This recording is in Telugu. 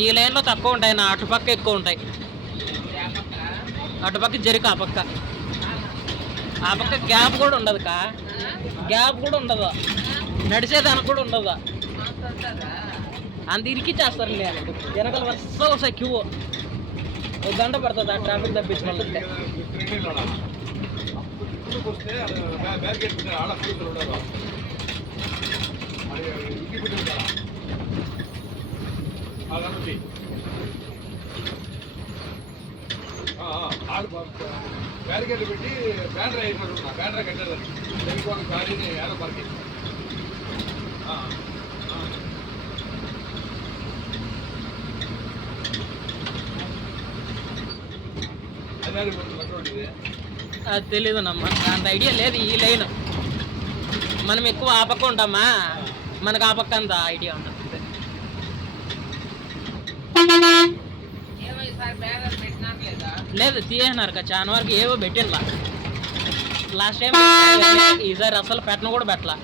ఈ లైన్లో తక్కువ ఉంటాయి నా అటుపక్క ఎక్కువ ఉంటాయి. అటుపక్క జరిక ఆ పక్క గ్యాప్ కూడా ఉండదు గ్యాప్ కూడా ఉండదు, నడిచేదానికి కూడా ఉండదు. అంత ఇరికి చేస్తారు వెనకాల వరుసగా వస్తాయి క్యూ, ఒక గంట పడుతుంది ఆ ట్రాఫిక్ తప్పించుకుంటుంటే. బ్యారికేడ్ పెట్టి బ్యానర్ వేసినట్టు బ్యానర్ కట్టేదాన్ని తెలుగు గాడిని ఏదో పరికి అది తెలీదు నమ్మ, అంత ఐడియా లేదు. ఈ లైన్ మనం ఎక్కువ ఆ పక్క ఉంటామా, మనకు ఆ పక్క అంత ఐడియా ఉండదు. లేదు తీసేసినారు కదా చాలా వరకు, ఏవో పెట్టిండ్లా లాస్ట్ టైం, ఈసారి అసలు పెట్టను కూడా పెట్టలా.